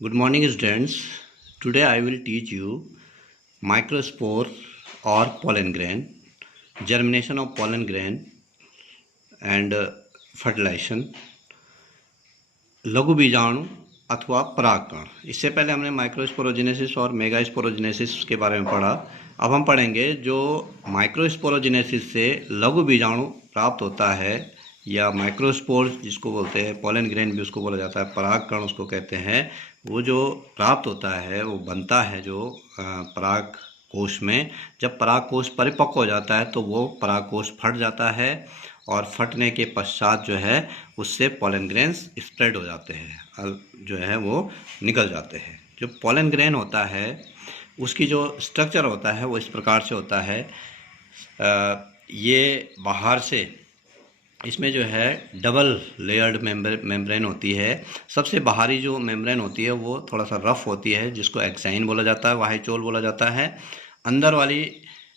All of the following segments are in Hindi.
Good morning, students. Today I will teach you microspore or pollen grain, germination of pollen grain and fertilization, लघु बीजाणु अथवा परागकण। इससे पहले हमने माइक्रोस्पोरोजेनेसिस और मेगास्पोरोजेनेसिस के बारे में पढ़ा। अब हम पढ़ेंगे जो माइक्रोस्पोरोजेनेसिस से लघु बीजाणु प्राप्त होता है या माइक्रोस्पोर जिसको बोलते हैं, पोलन ग्रेन भी उसको बोला जाता है, परागकण उसको कहते हैं। वो जो प्राप्त होता है वो बनता है जो पराग कोश में। जब पराग कोश परिपक्व हो जाता है तो वो पराग कोश फट जाता है और फटने के पश्चात जो है उससे पोलन ग्रेन्स स्प्रेड हो जाते हैं, जो है वो निकल जाते हैं। जो पोलन ग्रेन होता है उसकी जो स्ट्रक्चर होता है वो इस प्रकार से होता है। ये बाहर से इसमें जो है डबल लेयर्ड मेम्ब्रेन होती है। सबसे बाहरी जो मेम्ब्रेन होती है वो थोड़ा सा रफ होती है जिसको एक्साइन बोला जाता है, वाहिचोल बोला जाता है। अंदर वाली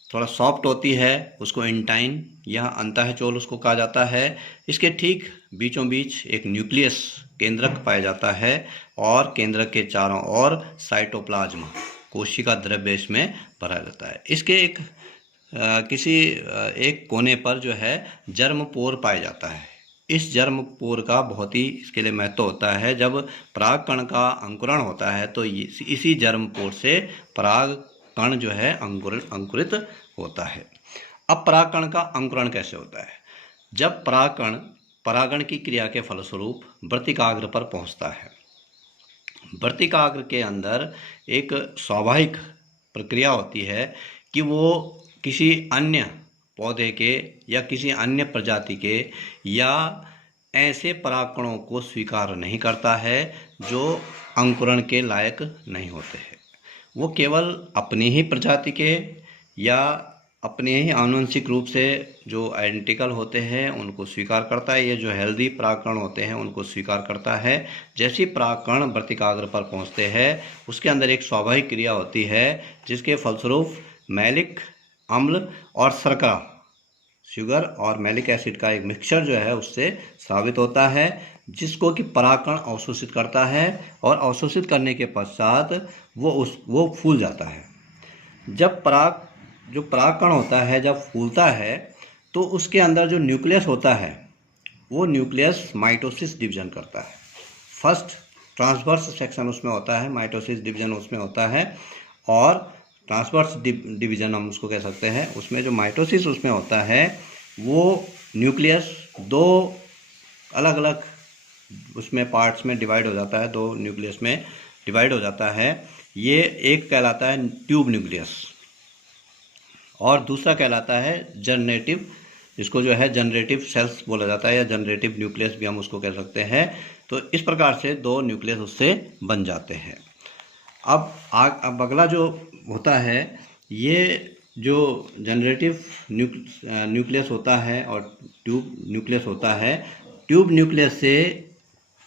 थोड़ा सॉफ्ट होती है, उसको इंटाइन या अंतःचोल उसको कहा जाता है। इसके ठीक बीचों बीच एक न्यूक्लियस केंद्रक पाया जाता है और केंद्रक के चारों ओर साइटोप्लाज्म कोशिका द्रव्य इसमें भरा जाता है। इसके किसी एक कोने पर जो है जर्मपोर पाया जाता है। इस जर्मपोर का बहुत ही इसके लिए महत्व होता है। जब परागकण का अंकुरण होता है तो इसी जर्मपोर से परागकण जो है अंकुरित होता है। अब परागकण का अंकुरण कैसे होता है? जब परागकण परागण की क्रिया के फलस्वरूप वर्तिकाग्र पर पहुंचता है। वर्तिकाग्र के अंदर एक स्वाभाविक प्रक्रिया होती है कि वो किसी अन्य पौधे के या किसी अन्य प्रजाति के या ऐसे परागकणों को स्वीकार नहीं करता है जो अंकुरण के लायक नहीं होते हैं। वो केवल अपनी ही प्रजाति के या अपने ही आनुवंशिक रूप से जो आइडेंटिकल होते हैं उनको स्वीकार करता है। ये जो हेल्दी परागकण होते हैं उनको स्वीकार करता है। जैसे परागकण वर्तिकाग्र पर पहुंचते हैं उसके अंदर एक स्वाभाविक क्रिया होती है जिसके फलस्वरूप मैलिक अम्ल और शर्करा, शुगर और मैलिक एसिड का एक मिक्सचर जो है उससे स्रावित होता है, जिसको कि परागकण अवशोषित करता है और अवशोषित करने के पश्चात वो फूल जाता है। जब जो परागकण होता है जब फूलता है तो उसके अंदर जो न्यूक्लियस होता है वो न्यूक्लियस माइटोसिस डिवीजन करता है। फर्स्ट ट्रांसवर्स सेक्शन उसमें होता है, माइटोसिस डिवीजन उसमें होता है और ट्रांसवर्स डिवीजन हम उसको कह सकते हैं। उसमें जो माइटोसिस उसमें होता है वो न्यूक्लियस दो अलग अलग उसमें पार्ट्स में डिवाइड हो जाता है, दो न्यूक्लियस में डिवाइड हो जाता है। ये एक कहलाता है ट्यूब न्यूक्लियस और दूसरा कहलाता है जनरेटिव, जिसको जो है जनरेटिव सेल्स बोला जाता है या जनरेटिव न्यूक्लियस भी हम उसको कह सकते हैं। तो इस प्रकार से दो न्यूक्लियस उससे बन जाते हैं। अब अगला जो होता है, ये जो जनरेटिव न्यूक्लियस होता है और ट्यूब न्यूक्लियस होता है, ट्यूब न्यूक्लियस से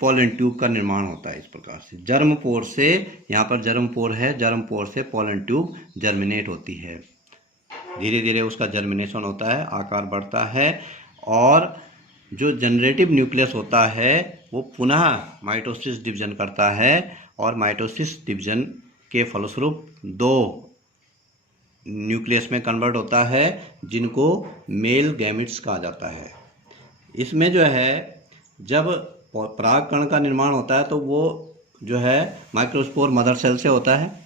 पोलन ट्यूब का निर्माण होता है। इस प्रकार से जर्मपोर से, यहाँ पर जर्मपोर है, जर्मपोर से पोलन ट्यूब जर्मिनेट होती है। धीरे धीरे उसका जर्मिनेशन होता है, आकार बढ़ता है और जो जनरेटिव न्यूक्लियस होता है वो पुनः माइटोसिस डिवीजन करता है और माइटोसिस डिवीजन के फलस्वरूप दो न्यूक्लियस में कन्वर्ट होता है जिनको मेल गैमेट्स कहा जाता है। इसमें जो है जब परागकण का निर्माण होता है तो वो जो है माइक्रोस्पोर मदर सेल से होता है।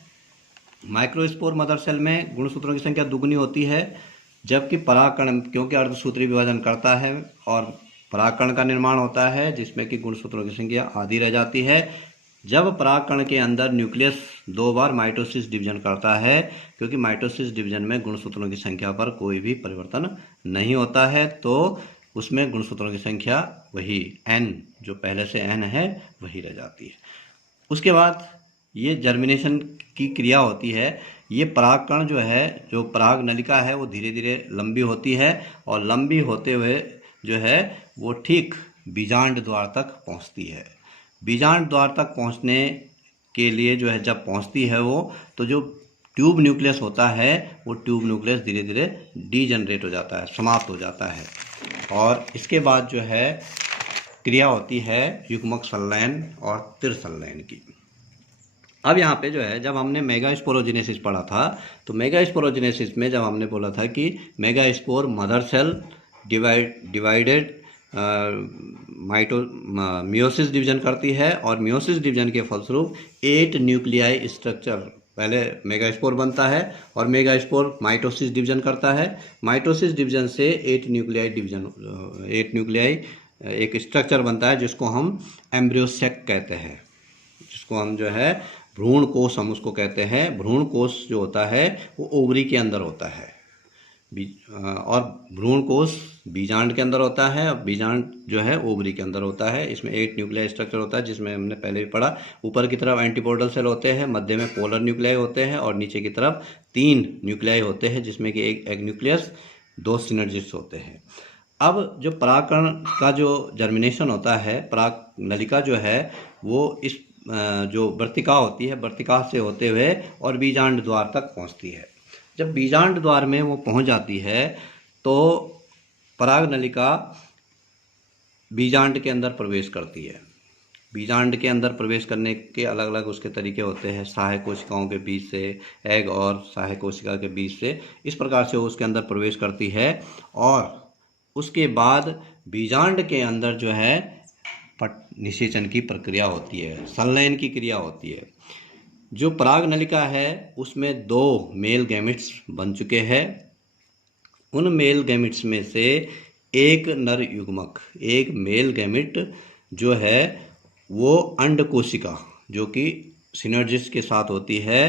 माइक्रोस्पोर मदर सेल में गुणसूत्रों की संख्या दुगनी होती है, जबकि परागकण क्योंकि अर्धसूत्री विभाजन करता है और परागकण का निर्माण होता है जिसमें कि गुणसूत्रों की संख्या आधी रह जाती है। जब परागकण के अंदर न्यूक्लियस दो बार माइटोसिस डिवीजन करता है, क्योंकि माइटोसिस डिवीजन में गुणसूत्रों की संख्या पर कोई भी परिवर्तन नहीं होता है, तो उसमें गुणसूत्रों की संख्या वही n जो पहले से n है वही रह जाती है। उसके बाद ये जर्मिनेशन की क्रिया होती है। ये परागकण जो है, जो पराग नलिका है वो धीरे धीरे लंबी होती है और लंबी होते हुए जो है वो ठीक बीजांड द्वार तक पहुंचती है। बीजांड द्वार तक पहुंचने के लिए जो है जब पहुंचती है वो, तो जो ट्यूब न्यूक्लियस होता है वो ट्यूब न्यूक्लियस धीरे धीरे डीजनरेट हो जाता है, समाप्त हो जाता है और इसके बाद जो है क्रिया होती है युग्मक संलयन और तिर संलयन की। अब यहाँ पे जो है जब हमने मेगास्पोरोजेनेसिस पढ़ा था तो मेगास्पोरोजेनेसिस में जब हमने बोला था कि megaspore mother cell divided meiosis division करती है और मियोसिस डिवीजन के फलस्वरूप 8 न्यूक्लियाई स्ट्रक्चर पहले मेगास्पोर बनता है और मेगास्पोर माइटोसिस डिवीजन करता है। माइटोसिस डिवीजन से 8 न्यूक्लियाई एक स्ट्रक्चर बनता है जिसको हम एम्ब्रियोसेक कहते हैं, जिसको हम जो है भ्रूण कोश हम उसको कहते हैं। भ्रूण कोश जो होता है वो ओवरी के अंदर होता है और भ्रूण कोश बीजांड के अंदर होता है और बीजांड जो है ओवरी के अंदर होता है। इसमें 8 न्यूक्लियाई स्ट्रक्चर होता है जिसमें हमने पहले भी पढ़ा। ऊपर की तरफ एंटीपोडल सेल होते हैं, मध्य में पोलर न्यूक्लियाई होते हैं और नीचे की तरफ 3 न्यूक्लियाई होते हैं जिसमें कि एक न्यूक्लियस 2 सिनर्जिस्ट होते हैं। अब जो परागकण का जो जर्मिनेशन होता है, पराग नलिका जो है वो इस जो वर्तिका होती है, वर्तिका से होते हुए और बीजांड द्वार तक पहुंचती है। जब बीजांड द्वार में वो पहुंच जाती है तो पराग नलिका बीजांड के अंदर प्रवेश करती है। बीजांड के अंदर प्रवेश करने के अलग अलग उसके तरीके होते हैं, सहायक कोशिकाओं के बीच से, एग और सहायक कोशिका के बीच से, इस प्रकार से वो उसके अंदर प्रवेश करती है और उसके बाद बीजांड के अंदर जो है निषेचन की प्रक्रिया होती है, संलयन की क्रिया होती है। जो पराग नलिका है उसमें 2 मेल गैमेट्स बन चुके हैं। उन मेल गैमेट्स में से एक नर युग्मक, एक मेल गैमेट जो है वो अंड कोशिका जो कि सिनर्जिस्ट के साथ होती है,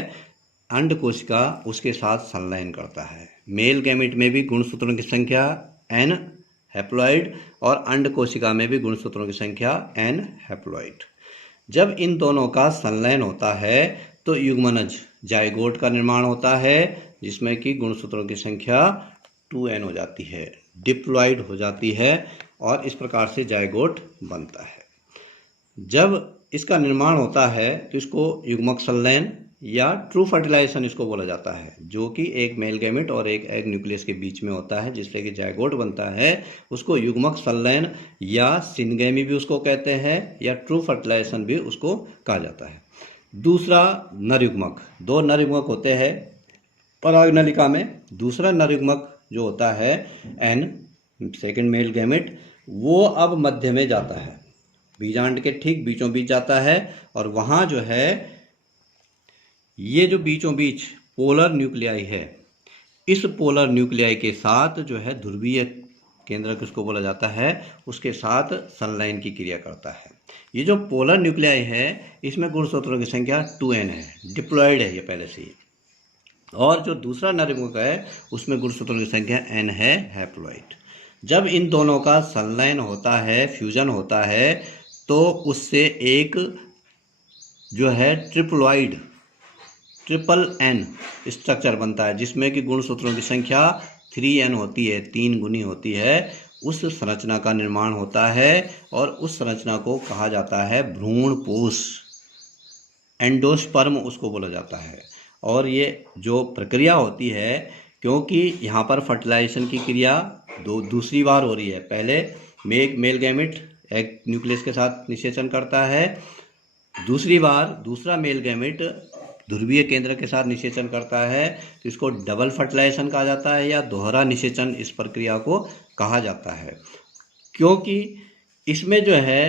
अंड कोशिका उसके साथ संलयन करता है। मेल गैमेट में भी गुणसूत्रों की संख्या n हैप्लॉइड और अंड कोशिका में भी गुणसूत्रों की संख्या n हैप्लॉइड। जब इन दोनों का संलयन होता है तो युग्मनज जाइगोट का निर्माण होता है जिसमें कि गुणसूत्रों की संख्या 2n हो जाती है, डिप्लॉइड हो जाती है और इस प्रकार से जाइगोट बनता है। जब इसका निर्माण होता है तो इसको युग्मक संलयन या ट्रू फर्टिलाइजेशन इसको बोला जाता है, जो कि एक मेल गैमेट और एक एग न्यूक्लियस के बीच में होता है जिससे कि जाइगोट बनता है। उसको युग्मक संलयन या सिनगैमी भी उसको कहते हैं या ट्रू फर्टिलाइजेशन भी उसको कहा जाता है। दूसरा नर युग्मक, 2 नर युग्मक होते हैं पराग नलिका में। दूसरा नर युग्मक जो होता है n सेकेंड मेल गैमेट, वो अब मध्य में जाता है, बीजांड के ठीक बीचों बीच जाता है और वहाँ जो है ये जो बीचों बीच पोलर न्यूक्लियाई है, इस पोलर न्यूक्लियाई के साथ जो है ध्रुवीय केंद्रक इसको बोला जाता है, उसके साथ संलयन की क्रिया करता है। ये जो पोलर न्यूक्लियाई है इसमें गुणसूत्रों की संख्या 2n है, डिप्लॉइड है ये पहले से ही। और जो दूसरा नर युग्मक है उसमें गुणसूत्रों की संख्या n है, हैप्लॉइड। जब इन दोनों का संलयन होता है, फ्यूजन होता है, तो उससे एक जो है ट्रिपल n स्ट्रक्चर बनता है जिसमें कि गुणसूत्रों की संख्या 3n होती है, 3 गुनी होती है। उस संरचना का निर्माण होता है और उस संरचना को कहा जाता है भ्रूण पोष, एंडोस्पर्म उसको बोला जाता है। और ये जो प्रक्रिया होती है, क्योंकि यहाँ पर फर्टिलाइजेशन की क्रिया दूसरी बार हो रही है, पहले मेल गैमेट एग न्यूक्लियस के साथ निषेचन करता है, दूसरी बार दूसरा मेल गैमेट ध्रुवीय केंद्र के साथ निषेचन करता है, तो इसको डबल फर्टिलाइजेशन कहा जाता है या दोहरा निषेचन इस प्रक्रिया को कहा जाता है। क्योंकि इसमें जो है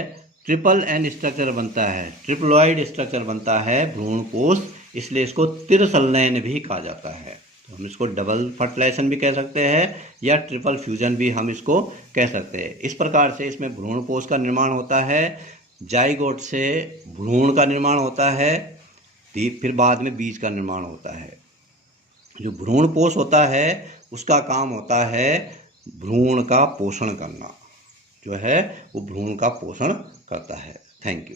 ट्रिपल n स्ट्रक्चर बनता है, ट्रिप्लॉइड स्ट्रक्चर बनता है भ्रूण कोश, इसलिए इसको तिर संलयन भी कहा जाता है। तो हम इसको डबल फर्टिलाइजेशन भी कह सकते हैं या ट्रिपल फ्यूजन भी हम इसको कह सकते हैं। इस प्रकार से इसमें भ्रूण कोश का निर्माण होता है, जाइगोट से भ्रूण का निर्माण होता है, फिर बाद में बीज का निर्माण होता है। जो भ्रूण पोष होता है उसका काम होता है भ्रूण का पोषण करना, जो है वो भ्रूण का पोषण करता है। Thank you.